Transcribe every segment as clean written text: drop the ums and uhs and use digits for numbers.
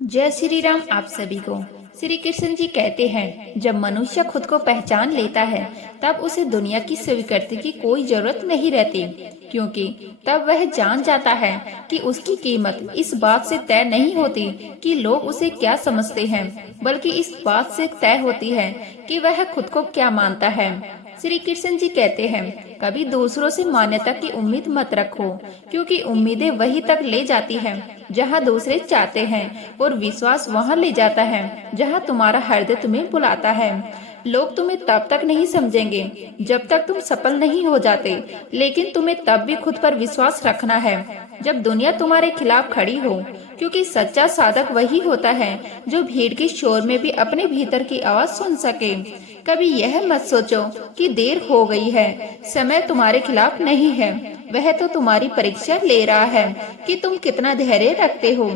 जय श्री राम। आप सभी को श्री कृष्ण जी कहते हैं, जब मनुष्य खुद को पहचान लेता है तब उसे दुनिया की स्वीकृति की कोई जरूरत नहीं रहती, क्योंकि तब वह जान जाता है कि उसकी कीमत इस बात से तय नहीं होती कि लोग उसे क्या समझते हैं, बल्कि इस बात से तय होती है कि वह खुद को क्या मानता है। श्री कृष्ण जी कहते हैं, कभी दूसरों से मान्यता की उम्मीद मत रखो, क्योंकि उम्मीदें वही तक ले जाती हैं जहां दूसरे चाहते हैं, और विश्वास वहां ले जाता है जहां तुम्हारा हृदय तुम्हें बुलाता है। लोग तुम्हें तब तक नहीं समझेंगे जब तक तुम सफल नहीं हो जाते, लेकिन तुम्हें तब भी खुद पर विश्वास रखना है जब दुनिया तुम्हारे खिलाफ खड़ी हो, क्योंकि सच्चा साधक वही होता है जो भीड़ के शोर में भी अपने भीतर की आवाज सुन सके। कभी यह मत सोचो कि देर हो गई है, समय तुम्हारे खिलाफ नहीं है, वह तो तुम्हारी परीक्षा ले रहा है कि तुम कितना धैर्य रखते हो।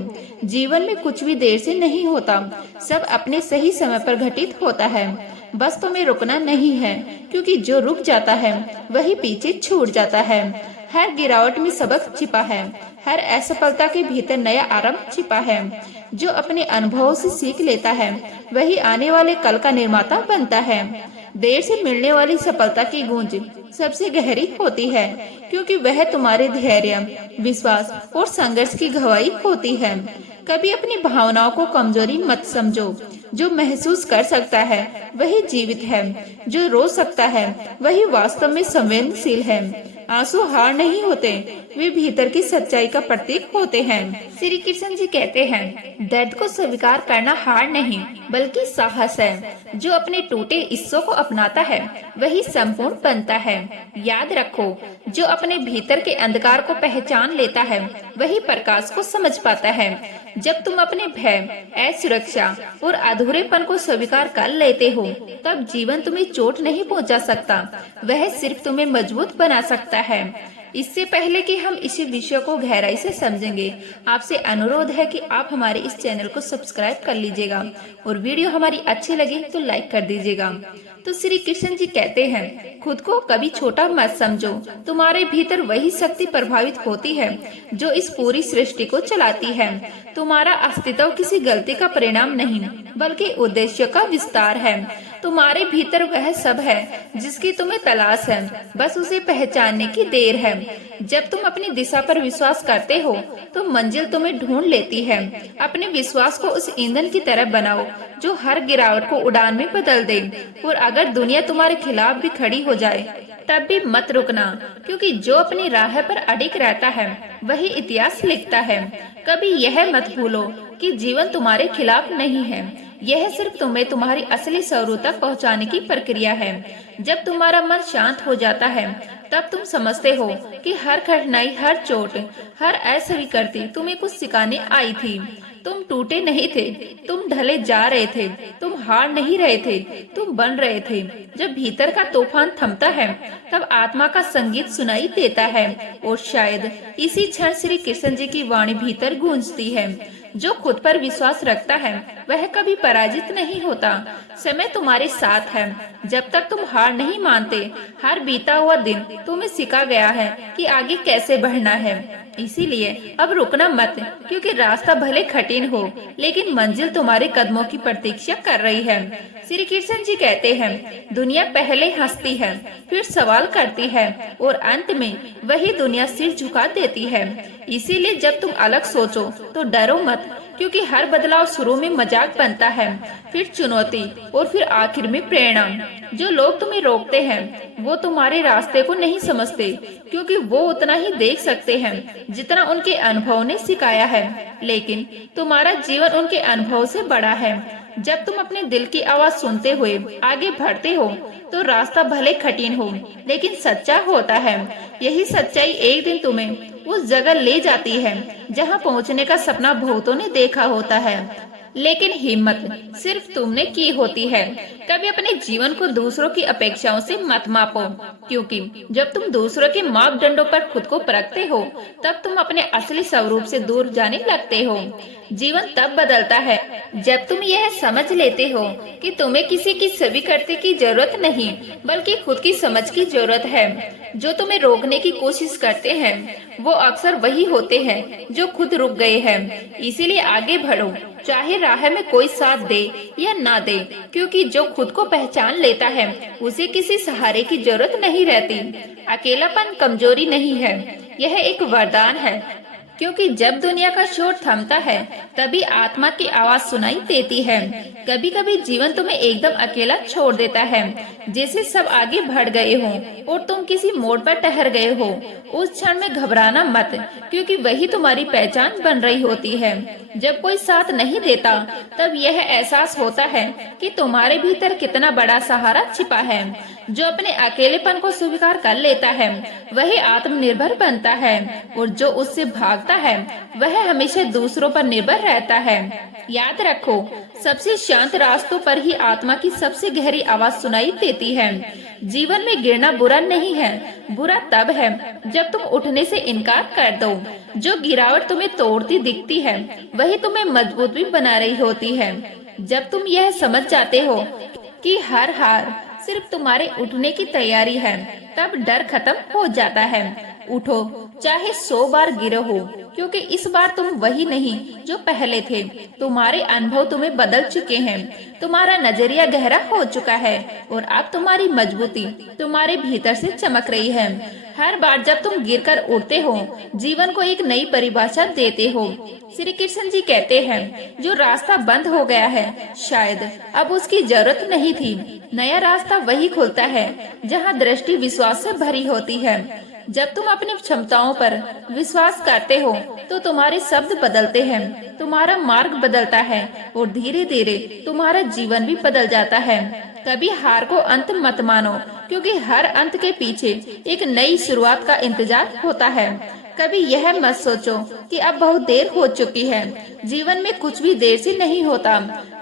जीवन में कुछ भी देर से नहीं होता, सब अपने सही समय पर घटित होता है। बस तुम्हें रुकना नहीं है, क्योंकि जो रुक जाता है वही पीछे छूट जाता है। हर गिरावट में सबक छिपा है, हर असफलता के भीतर नया आरंभ छिपा है। जो अपने अनुभवों से सीख लेता है वही आने वाले कल का निर्माता बनता है। देर से मिलने वाली सफलता की गूंज सबसे गहरी होती है, क्योंकि वह तुम्हारे धैर्य, विश्वास और संघर्ष की गवाही होती है। कभी अपनी भावनाओं को कमजोरी मत समझो। जो महसूस कर सकता है वही जीवित है, जो रो सकता है वही वास्तव में संवेदनशील है। आंसू हार नहीं होते, वे भीतर की सच्चाई का प्रतीक होते हैं। श्री कृष्ण जी कहते हैं, दर्द को स्वीकार करना हार नहीं बल्कि साहस है। जो अपने टूटे हिस्सों को अपनाता है वही संपूर्ण बनता है। याद रखो, जो अपने भीतर के अंधकार को पहचान लेता है वही प्रकाश को समझ पाता है। जब तुम अपने भय, असुरक्षा और अधूरेपन को स्वीकार कर लेते हो, तब जीवन तुम्हें चोट नहीं पहुंचा सकता, वह सिर्फ तुम्हें मजबूत बना सकता है। इससे पहले कि हम इसी विषय को गहराई से समझेंगे, आपसे अनुरोध है कि आप हमारे इस चैनल को सब्सक्राइब कर लीजिएगा और वीडियो हमारी अच्छी लगे तो लाइक कर दीजिएगा। तो श्री कृष्ण जी कहते हैं, खुद को कभी छोटा मत समझो। तुम्हारे भीतर वही शक्ति प्रभावित होती है जो इस पूरी सृष्टि को चलाती है। तुम्हारा अस्तित्व किसी गलती का परिणाम नहीं, बल्कि उद्देश्य का विस्तार है। तुम्हारे भीतर वह सब है जिसकी तुम्हें तलाश है, बस उसे पहचानने की देर है। जब तुम अपनी दिशा पर विश्वास करते हो तो मंजिल तुम्हें ढूंढ लेती है। अपने विश्वास को उस ईंधन की तरह बनाओ जो हर गिरावट को उड़ान में बदल दे। और अगर दुनिया तुम्हारे खिलाफ भी खड़ी हो जाए तब भी मत रुकना, क्योंकि जो अपनी राह पर अडिग रहता है वही इतिहास लिखता है। कभी यह मत भूलो कि जीवन तुम्हारे खिलाफ नहीं है, यह सिर्फ तुम्हें तुम्हारी असली स्वरूप तक पहुंचाने की प्रक्रिया है। जब तुम्हारा मन शांत हो जाता है तब तुम समझते हो कि हर कठिनाई, हर चोट, हर अस्वीकृति तुम्हें कुछ सिखाने आई थी। तुम टूटे नहीं थे, तुम ढले जा रहे थे। तुम हार नहीं रहे थे, तुम बन रहे थे। जब भीतर का तूफान थमता है तब आत्मा का संगीत सुनाई देता है, और शायद इसी क्षण श्री कृष्ण जी की वाणी भीतर गूंजती है। जो खुद पर विश्वास रखता है वह कभी पराजित नहीं होता। समय तुम्हारे साथ है। जब तक तुम हार नहीं मानते, हर बीता हुआ दिन तुम्हें सिखा गया है कि आगे कैसे बढ़ना है। इसीलिए अब रुकना मत, क्योंकि रास्ता भले कठिन हो लेकिन मंजिल तुम्हारे कदमों की प्रतीक्षा कर रही है। श्री कृष्ण जी कहते हैं, दुनिया पहले हंसती है, फिर सवाल करती है और अंत में वही दुनिया सिर झुका देती है। इसीलिए जब तुम अलग सोचो तो डरो मत, क्योंकि हर बदलाव शुरू में मजाक बनता है, फिर चुनौती और फिर आखिर में प्रेरणा। जो लोग तुम्हें रोकते हैं वो तुम्हारे रास्ते को नहीं समझते, क्योंकि वो उतना ही देख सकते हैं जितना उनके अनुभव ने सिखाया है, लेकिन तुम्हारा जीवन उनके अनुभव से बड़ा है। जब तुम अपने दिल की आवाज सुनते हुए आगे बढ़ते हो तो रास्ता भले कठिन हो लेकिन सच्चा होता है। यही सच्चाई एक दिन तुम्हें उस जगह ले जाती है जहां पहुंचने का सपना बहुतों ने देखा होता है, लेकिन हिम्मत सिर्फ तुमने की होती है। कभी अपने जीवन को दूसरों की अपेक्षाओं से मत मापो, क्योंकि जब तुम दूसरों के मापदंडों पर खुद को परखते हो तब तुम अपने असली स्वरूप से दूर जाने लगते हो। जीवन तब बदलता है जब तुम यह समझ लेते हो कि तुम्हें किसी की स्वीकृति की जरूरत नहीं, बल्कि खुद की समझ की जरूरत है। जो तुम्हें रोकने की कोशिश करते हैं वो अक्सर वही होते हैं जो खुद रुक गए हैं। इसीलिए आगे बढ़ो, चाहे राह में कोई साथ दे या ना दे, क्योंकि जो खुद को पहचान लेता है उसे किसी सहारे की जरूरत नहीं रहती। अकेलापन कमजोरी नहीं है, यह एक वरदान है, क्योंकि जब दुनिया का शोर थमता है तभी आत्मा की आवाज सुनाई देती है। कभी कभी जीवन तुम्हें एकदम अकेला छोड़ देता है, जैसे सब आगे बढ़ गए हो और तुम किसी मोड़ पर ठहर गए हो। उस क्षण में घबराना मत, क्योंकि वही तुम्हारी पहचान बन रही होती है। जब कोई साथ नहीं देता तब यह एहसास होता है कि तुम्हारे भीतर कितना बड़ा सहारा छिपा है। जो अपने अकेलेपन को स्वीकार कर लेता है वही आत्मनिर्भर बनता है, और जो उससे भागता है वह हमेशा दूसरों पर निर्भर रहता है। याद रखो, सबसे शांत रास्तों पर ही आत्मा की सबसे गहरी आवाज सुनाई देती है। जीवन में गिरना बुरा नहीं है, बुरा तब है जब तुम उठने से इनकार कर दो। जो गिरावट तुम्हें तोड़ती दिखती है वही तुम्हें मजबूत भी बना रही होती है। जब तुम यह समझ जाते हो कि हर हार सिर्फ तुम्हारे उठने की तैयारी है, तब डर खत्म हो जाता है। उठो, चाहे 100 बार गिरे हो, क्योंकि इस बार तुम वही नहीं जो पहले थे। तुम्हारे अनुभव तुम्हें बदल चुके हैं, तुम्हारा नजरिया गहरा हो चुका है, और अब तुम्हारी मजबूती तुम्हारे भीतर से चमक रही है। हर बार जब तुम गिरकर उठते हो, जीवन को एक नई परिभाषा देते हो। श्री कृष्ण जी कहते हैं, जो रास्ता बंद हो गया है शायद अब उसकी जरूरत नहीं थी। नया रास्ता वही खुलता है जहाँ दृष्टि विश्वास से भरी होती है। जब तुम अपनी क्षमताओं पर विश्वास करते हो तो तुम्हारे शब्द बदलते हैं, तुम्हारा मार्ग बदलता है, और धीरे धीरे तुम्हारा जीवन भी बदल जाता है। कभी हार को अंत मत मानो, क्योंकि हर अंत के पीछे एक नई शुरुआत का इंतजार होता है। कभी यह मत सोचो कि अब बहुत देर हो चुकी है। जीवन में कुछ भी देर से नहीं होता,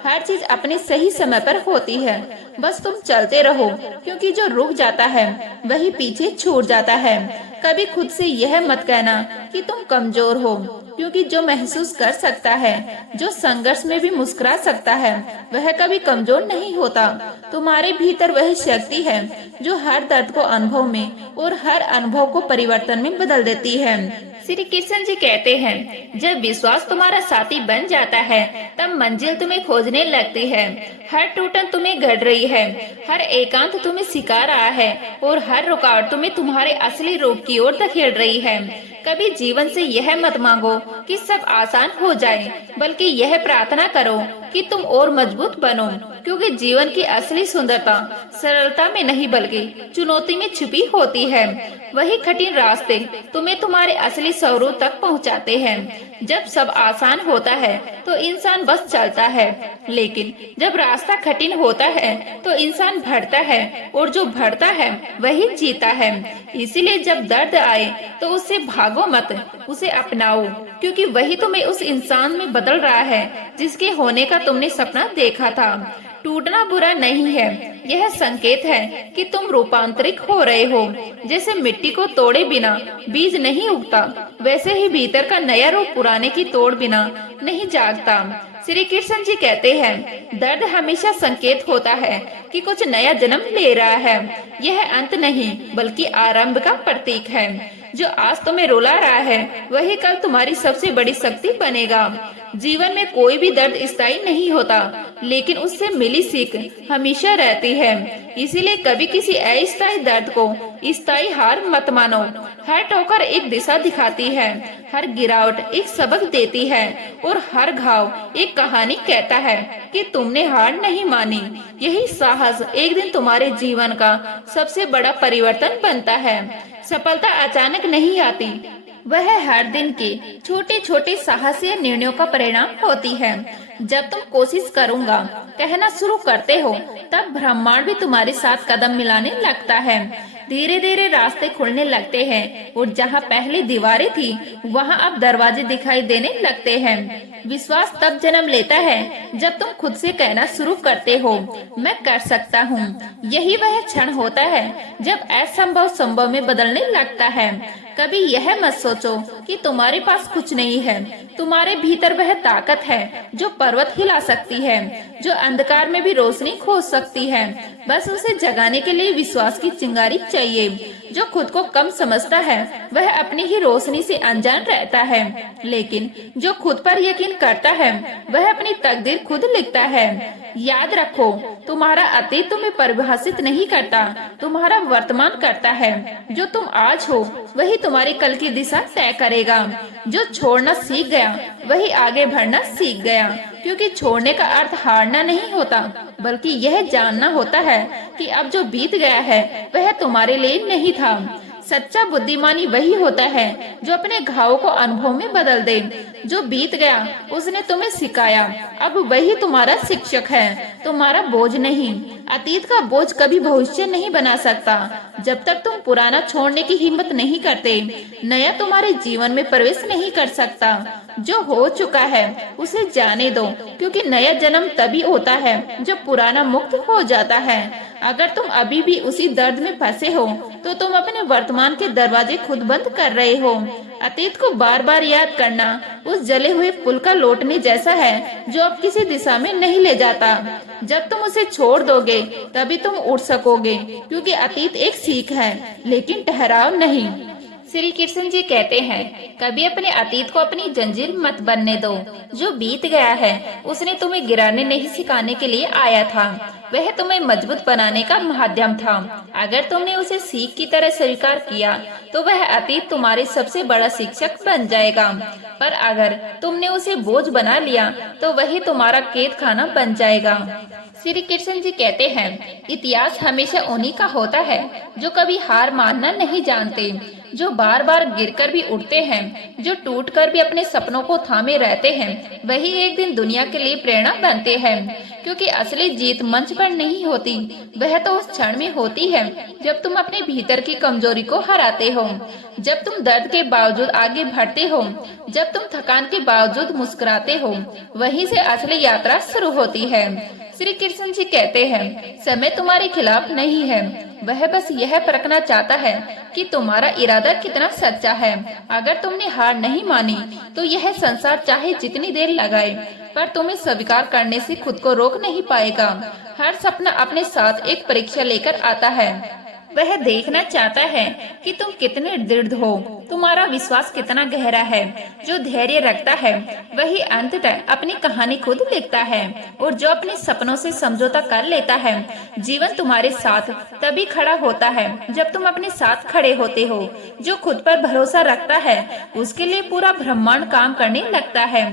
हर चीज अपने सही समय पर होती है। बस तुम चलते रहो, क्योंकि जो रुक जाता है वही पीछे छूट जाता है। कभी खुद से यह मत कहना कि तुम कमजोर हो, क्योंकि जो महसूस कर सकता है, जो संघर्ष में भी मुस्कुरा सकता है, वह कभी कमजोर नहीं होता। तुम्हारे भीतर वह शक्ति है जो हर दर्द को अनुभव में और हर अनुभव को परिवर्तन में बदल देती है। श्री कृष्ण जी कहते हैं, जब विश्वास तुम्हारा साथी बन जाता है तब मंजिल तुम्हें खोजने लगती है। हर टूटन तुम्हें गढ़ रही है, हर एकांत तुम्हें सिखा रहा है, और हर रुकावट तुम्हें तुम्हारे असली रूप की ओर धकेल रही है। कभी जीवन से यह मत मांगो कि सब आसान हो जाए, बल्कि यह प्रार्थना करो कि तुम और मजबूत बनो, क्योंकि जीवन की असली सुंदरता सरलता में नहीं बल्कि चुनौती में छिपी होती है। वही कठिन रास्ते तुम्हें तुम्हारे असली स्वरूप तक पहुंचाते हैं। जब सब आसान होता है तो इंसान बस चलता है, लेकिन जब रास्ता कठिन होता है तो इंसान बढ़ता है, और जो बढ़ता है वही जीता है। इसीलिए जब दर्द आए तो उससे भागो मत, उसे अपनाओ, क्योंकि वही तुम्हें उस इंसान में बदल रहा है जिसके होने का तुमने सपना देखा था। टूटना बुरा नहीं है, यह संकेत है कि तुम रूपांतरित हो रहे हो। जैसे मिट्टी को तोड़े बिना बीज नहीं उगता, वैसे ही भीतर का नया रूप पुराने की तोड़ बिना नहीं जागता। श्री कृष्ण जी कहते हैं, दर्द हमेशा संकेत होता है कि कुछ नया जन्म ले रहा है। यह अंत नहीं बल्कि आरंभ का प्रतीक है। जो आज तुम्हें रुला रहा है वही कल तुम्हारी सबसे बड़ी शक्ति बनेगा। जीवन में कोई भी दर्द स्थायी नहीं होता, लेकिन उससे मिली सीख हमेशा रहती है। इसीलिए कभी किसी अस्थायी दर्द को स्थायी हार मत मानो। हर ठोकर एक दिशा दिखाती है, हर गिरावट एक सबक देती है, और हर घाव एक कहानी कहता है कि तुमने हार नहीं मानी। यही साहस एक दिन तुम्हारे जीवन का सबसे बड़ा परिवर्तन बनता है। सफलता अचानक नहीं आती, वह हर दिन के छोटे छोटे साहसी निर्णयों का परिणाम होती है। जब तुम कोशिश करूँगा कहना शुरू करते हो, तब ब्रह्मांड भी तुम्हारे साथ कदम मिलाने लगता है। धीरे धीरे रास्ते खुलने लगते हैं, और जहाँ पहले दीवारें थी वहाँ अब दरवाजे दिखाई देने लगते हैं। विश्वास तब जन्म लेता है जब तुम खुद से कहना शुरू करते हो, मैं कर सकता हूँ। यही वह क्षण होता है जब असंभव संभव में बदलने लगता है। कभी यह मत सोचो कि तुम्हारे पास कुछ नहीं है। तुम्हारे भीतर वह ताकत है जो पर्वत हिला सकती है, जो अंधकार में भी रोशनी खोज सकती है। बस उसे जगाने के लिए विश्वास की चिंगारी चाहिए। जो खुद को कम समझता है वह अपनी ही रोशनी से अनजान रहता है, लेकिन जो खुद पर यकीन करता है वह अपनी तकदीर खुद लिखता है। याद रखो, तुम्हारा अतीत तुम्हें परिभाषित नहीं करता, तुम्हारा वर्तमान करता है। जो तुम आज हो वही तुम्हारी कल की दिशा तय करेगा। जो छोड़ना सीख गया वही आगे बढ़ना सीख गया, क्योंकि छोड़ने का अर्थ हारना नहीं होता, बल्कि यह जानना होता है कि अब जो बीत गया है वह तुम्हारे लिए नहीं था। सच्चा बुद्धिमानी वही होता है जो अपने घावों को अनुभव में बदल दे। जो बीत गया उसने तुम्हें सिखाया, अब वही तुम्हारा शिक्षक है, तुम्हारा बोझ नहीं। अतीत का बोझ कभी भविष्य नहीं बना सकता। जब तक तुम पुराना छोड़ने की हिम्मत नहीं करते, नया तुम्हारे जीवन में प्रवेश नहीं कर सकता। जो हो चुका है उसे जाने दो, क्योंकि नया जन्म तभी होता है जब पुराना मुक्त हो जाता है। अगर तुम अभी भी उसी दर्द में फंसे हो तो तुम अपने वर्तमान के दरवाजे खुद बंद कर रहे हो। अतीत को बार बार याद करना उस जले हुए पुल का लौटने जैसा है जो अब किसी दिशा में नहीं ले जाता। जब तुम उसे छोड़ दोगे तभी तुम उठ सकोगे, क्योंकि अतीत एक सीख है लेकिन ठहराव नहीं। श्री कृष्ण जी कहते हैं, कभी अपने अतीत को अपनी जंजीर मत बनने दो। जो बीत गया है उसने तुम्हें गिराने नहीं सिखाने के लिए आया था, वह तुम्हें मजबूत बनाने का माध्यम था। अगर तुमने उसे सीख की तरह स्वीकार किया तो वह अतीत तुम्हारे सबसे बड़ा शिक्षक बन जाएगा, पर अगर तुमने उसे बोझ बना लिया तो वही तुम्हारा कैद खाना बन जाएगा। श्री कृष्ण जी कहते हैं, इतिहास हमेशा उन्हीं का होता है जो कभी हार मानना नहीं जानते, जो बार बार गिरकर भी उठते हैं, जो टूटकर भी अपने सपनों को थामे रहते हैं, वही एक दिन दुनिया के लिए प्रेरणा बनते हैं। क्योंकि असली जीत मंच पर नहीं होती, वह तो उस क्षण में होती है जब तुम अपने भीतर की कमजोरी को हराते हो, जब तुम दर्द के बावजूद आगे बढ़ते हो, जब तुम थकान के बावजूद मुस्कुराते हो। वहीं से असली यात्रा शुरू होती है। श्री कृष्ण जी कहते हैं, समय तुम्हारे खिलाफ नहीं है, वह बस यह परखना चाहता है कि तुम्हारा इरादा कितना सच्चा है। अगर तुमने हार नहीं मानी तो यह संसार चाहे जितनी देर लगाए, पर तुम्हें स्वीकार करने से खुद को रोक नहीं पाएगा। हर सपना अपने साथ एक परीक्षा लेकर आता है। वह देखना चाहता है कि तुम कितने दृढ़ हो, तुम्हारा विश्वास कितना गहरा है। जो धैर्य रखता है वही अंततः अपनी कहानी खुद लिखता है, और जो अपने सपनों से समझौता कर लेता है, जीवन तुम्हारे साथ तभी खड़ा होता है जब तुम अपने साथ खड़े होते हो। जो खुद पर भरोसा रखता है उसके लिए पूरा ब्रह्मांड काम करने लगता है।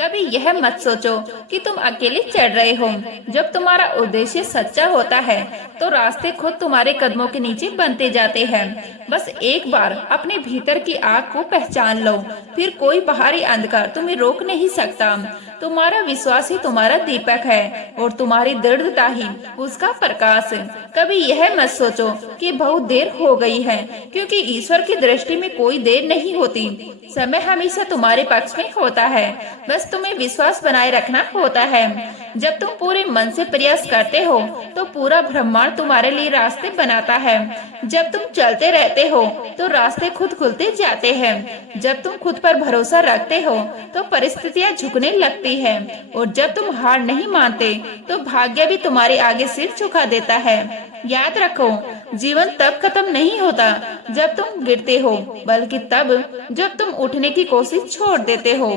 कभी यह मत सोचो कि तुम अकेले चढ़ रहे हो। जब तुम्हारा उद्देश्य सच्चा होता है तो रास्ते खुद तुम्हारे कदमों के नीचे बनते जाते हैं। बस एक बार अपने भीतर की आग को पहचान लो, फिर कोई बाहरी अंधकार तुम्हें रोक नहीं सकता। तुम्हारा विश्वास ही तुम्हारा दीपक है और तुम्हारी दृढ़ता ही उसका प्रकाश। कभी यह मत सोचो कि बहुत देर हो गई है, क्योंकि ईश्वर की दृष्टि में कोई देर नहीं होती। समय हमेशा तुम्हारे पक्ष में होता है, बस तुम्हें विश्वास बनाए रखना होता है। जब तुम पूरे मन से प्रयास करते हो तो पूरा ब्रह्मांड तुम्हारे लिए रास्ते बनाता है। जब तुम चलते रहते हो तो रास्ते खुद खुलते जाते हैं। जब तुम खुद पर भरोसा रखते हो तो परिस्थितियां झुकने लगती है, और जब तुम हार नहीं मानते तो भाग्य भी तुम्हारे आगे सिर झुका देता है। याद रखो, जीवन तब खत्म नहीं होता जब तुम गिरते हो, बल्कि तब जब तुम उठने की कोशिश छोड़ देते हो।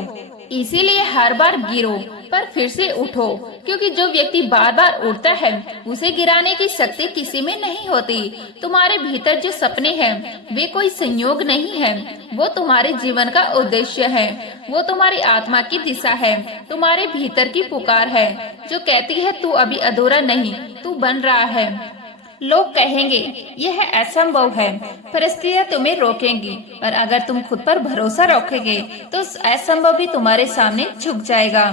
इसीलिए हर बार गिरो पर फिर से उठो, क्योंकि जो व्यक्ति बार बार उठता है उसे गिराने की शक्ति किसी में नहीं होती। तुम्हारे भीतर जो सपने हैं वे कोई संयोग नहीं है, वो तुम्हारे जीवन का उद्देश्य है, वो तुम्हारी आत्मा की दिशा है, तुम्हारे भीतर की पुकार है जो कहती है तू अभी अधूरा नहीं, तू बन रहा है। लोग कहेंगे यह असंभव है, परिस्थितियां तुम्हें रोकेंगी, पर अगर तुम खुद पर भरोसा रखोगे तो असंभव भी तुम्हारे सामने झुक जाएगा।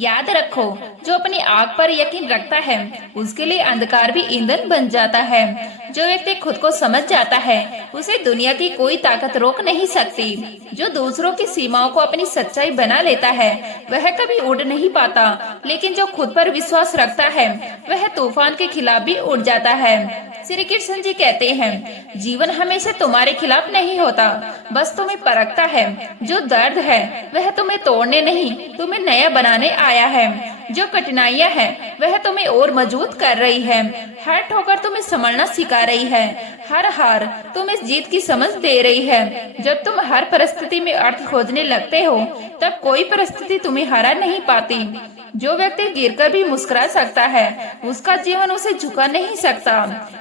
याद रखो, जो अपनी आग पर यकीन रखता है उसके लिए अंधकार भी ईंधन बन जाता है। जो व्यक्ति खुद को समझ जाता है उसे दुनिया की कोई ताकत रोक नहीं सकती। जो दूसरों की सीमाओं को अपनी सच्चाई बना लेता है वह कभी उड़ नहीं पाता, लेकिन जो खुद पर विश्वास रखता है वह तूफान के खिलाफ भी उड़ जाता है। श्री कृष्ण जी कहते हैं, जीवन हमेशा तुम्हारे खिलाफ नहीं होता, बस तुम्हें परखता है। जो दर्द है वह तुम्हें तोड़ने नहीं, तुम्हें नया बनाने आया है। जो कठिनाइयाँ हैं वह तुम्हें और मजबूत कर रही है। हर ठोकर तुम्हें संभलना सिखा रही है। हर हार तुम्हें जीत की समझ दे रही है। जब तुम हर परिस्थिति में अर्थ खोजने लगते हो, तब कोई परिस्थिति तुम्हें हरा नहीं पाती। जो व्यक्ति गिरकर भी मुस्कुरा सकता है, उसका जीवन उसे झुका नहीं सकता।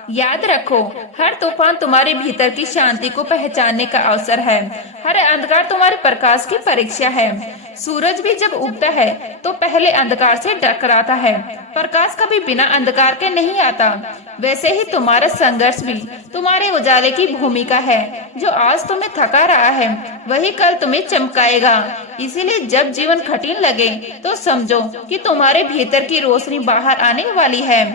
याद रखो, हर तूफान तुम्हारे भीतर की शांति को पहचानने का अवसर है। हर अंधकार तुम्हारे प्रकाश की परीक्षा है। सूरज भी जब उगता है तो पहले अंधकार से टकराता है। प्रकाश कभी बिना अंधकार के नहीं आता। वैसे ही तुम्हारा संघर्ष भी तुम्हारे उजाले की भूमिका है। जो आज तुम्हें थका रहा है, वही कल तुम्हें चमकाएगा। इसीलिए जब जीवन कठिन लगे तो समझो कि तुम्हारे भीतर की रोशनी बाहर आने वाली है।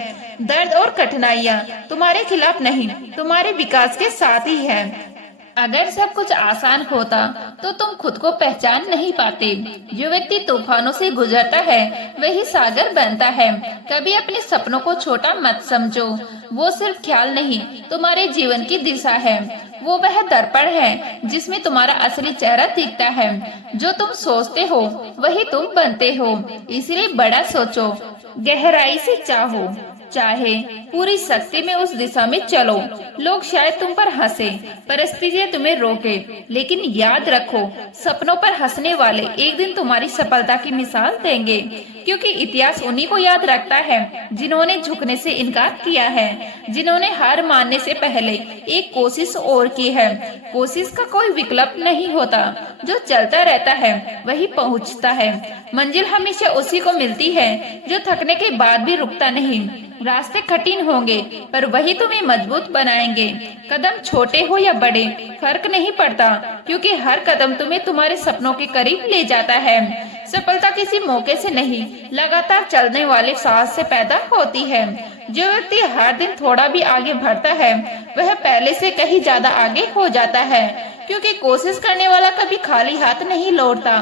दर्द और कठिनाइयाँ तुम्हारे खिलाफ नहीं, तुम्हारे विकास के साथ ही है। अगर सब कुछ आसान होता तो तुम खुद को पहचान नहीं पाते। जो व्यक्ति तूफानों से गुजरता है वही सागर बनता है। कभी अपने सपनों को छोटा मत समझो। वो सिर्फ ख्याल नहीं, तुम्हारे जीवन की दिशा है। वो वह दर्पण है जिसमें तुम्हारा असली चेहरा दिखता है। जो तुम सोचते हो वही तुम बनते हो। इसलिए बड़ा सोचो, गहराई से चाहो, चाहे पूरी शक्ति में उस दिशा में चलो। लोग शायद तुम पर हंसे, परिस्थितियां तुम्हें रोके, लेकिन याद रखो, सपनों पर हंसने वाले एक दिन तुम्हारी सफलता की मिसाल देंगे। क्योंकि इतिहास उन्हीं को याद रखता है जिन्होंने झुकने से इनकार किया है, जिन्होंने हार मानने से पहले एक कोशिश और की है। कोशिश का कोई विकल्प नहीं होता। जो चलता रहता है वही पहुंचता है। मंजिल हमेशा उसी को मिलती है जो थकने के बाद भी रुकता नहीं। रास्ते कठिन होंगे पर वही तुम्हें मजबूत बनाएंगे। कदम छोटे हो या बड़े फर्क नहीं पड़ता, क्योंकि हर कदम तुम्हें तुम्हारे सपनों के करीब ले जाता है। सफलता किसी मौके से नहीं, लगातार चलने वाले साहस से पैदा होती है। जो व्यक्ति हर दिन थोड़ा भी आगे बढ़ता है, वह पहले से कहीं ज्यादा आगे हो जाता है, क्योंकि कोशिश करने वाला कभी खाली हाथ नहीं लौटता।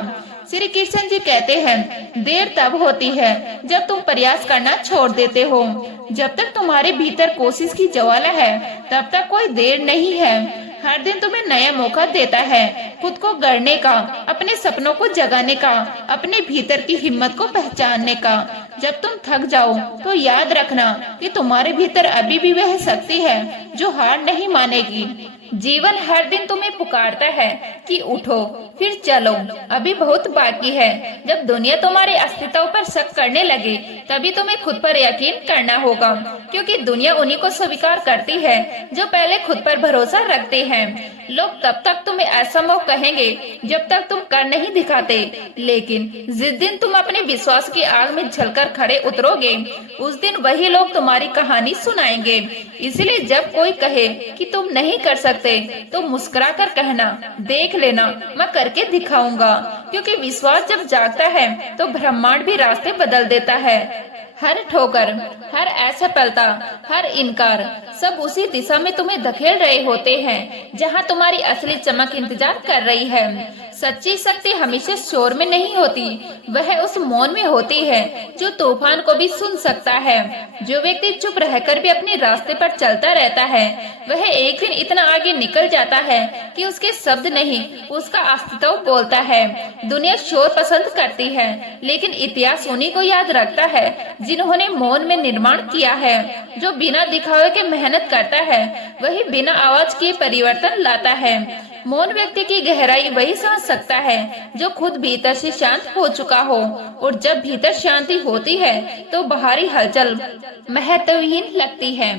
श्री कृष्ण जी कहते हैं, देर तब होती है जब तुम प्रयास करना छोड़ देते हो। जब तक तुम्हारे भीतर कोशिश की ज्वाला है, तब तक कोई देर नहीं है। हर दिन तुम्हें नया मौका देता है खुद को गढ़ने का, अपने सपनों को जगाने का, अपने भीतर की हिम्मत को पहचानने का। जब तुम थक जाओ तो याद रखना कि तुम्हारे भीतर अभी भी वह शक्ति है जो हार नहीं मानेगी। जीवन हर दिन तुम्हें पुकारता है कि उठो, फिर चलो, अभी बहुत बाकी है। जब दुनिया तुम्हारे अस्तित्व पर शक करने लगे, तभी तुम्हें खुद पर यकीन करना होगा, क्योंकि दुनिया उन्हीं को स्वीकार करती है जो पहले खुद पर भरोसा रखते हैं। लोग तब तक तुम्हें असंभव कहेंगे जब तक तुम कर नहीं दिखाते, लेकिन जिस दिन तुम अपने विश्वास की आग में जलकर खड़े उतरोगे, उस दिन वही लोग तुम्हारी कहानी सुनाएंगे। इसलिए जब कोई कहे कि तुम नहीं कर सकते, तो मुस्कुरा कर कहना, देख लेना, मैं करके दिखाऊंगा। क्योंकि विश्वास जब जागता है तो ब्रह्मांड भी रास्ते बदल देता है। हर ठोकर, हर असफलता, हर इनकार, सब उसी दिशा में तुम्हें धकेल रहे होते हैं जहां तुम्हारी असली चमक इंतजार कर रही है। सच्ची शक्ति हमेशा शोर में नहीं होती, वह उस मौन में होती है जो तूफान को भी सुन सकता है। जो व्यक्ति चुप रहकर भी अपने रास्ते पर चलता रहता है, वह एक दिन इतना आगे निकल जाता है कि उसके शब्द नहीं, उसका अस्तित्व बोलता है। दुनिया शोर पसंद करती है, लेकिन इतिहास उन्हीं को याद रखता है जिन्होंने मौन में निर्माण किया है। जो बिना दिखावे के मेहनत करता है, वही बिना आवाज किए परिवर्तन लाता है। मौन व्यक्ति की गहराई वही समझ सकता है जो खुद भीतर से शांत हो चुका हो, और जब भीतर शांति होती है तो बाहरी हलचल महत्वहीन लगती है।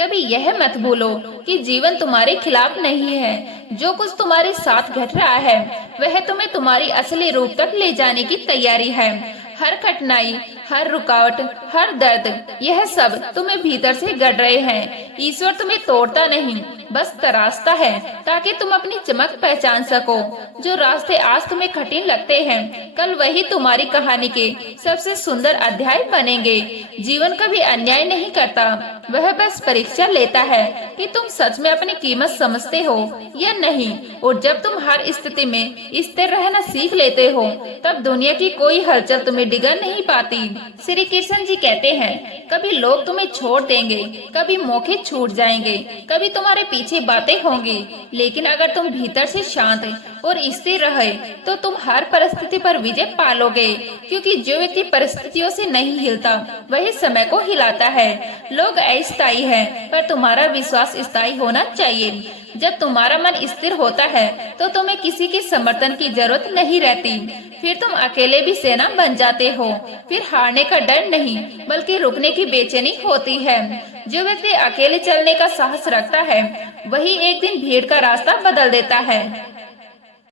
कभी यह मत भूलो कि जीवन तुम्हारे खिलाफ नहीं है। जो कुछ तुम्हारे साथ घट रहा है, वह तुम्हें तुम्हारी असली रूप तक ले जाने की तैयारी है। हर कठिनाई, हर रुकावट, हर दर्द, यह सब तुम्हें भीतर से गढ़ रहे हैं। ईश्वर तुम्हें तोड़ता नहीं, बस तराशता है ताकि तुम अपनी चमक पहचान सको। जो रास्ते आज तुम्हें कठिन लगते हैं, कल वही तुम्हारी कहानी के सबसे सुंदर अध्याय बनेंगे। जीवन कभी अन्याय नहीं करता, वह बस परीक्षा लेता है कि तुम सच में अपनी कीमत समझते हो या नहीं। और जब तुम हर स्थिति में स्थिर रहना सीख लेते हो, तब दुनिया की कोई हलचल तुम्हें डिगा नहीं पाती। श्री कृष्ण जी कहते हैं, कभी लोग तुम्हें छोड़ देंगे, कभी मौके छूट जाएंगे, कभी तुम्हारे पीछे बातें होंगी, लेकिन अगर तुम भीतर से शांत और स्थिर रहे तो तुम हर परिस्थिति पर विजय पालोगे। क्योंकि जो व्यक्ति परिस्थितियों से नहीं हिलता वही समय को हिलाता है। लोग अस्थायी हैं, पर तुम्हारा विश्वास स्थायी होना चाहिए। जब तुम्हारा मन स्थिर होता है तो तुम्हें किसी के समर्थन की जरूरत नहीं रहती। फिर तुम अकेले भी सेना बन जाते हो। फिर हारने का डर नहीं, बल्कि रुकने की बेचैनी होती है। जो व्यक्ति अकेले चलने का साहस रखता है वही एक दिन भीड़ का रास्ता बदल देता है।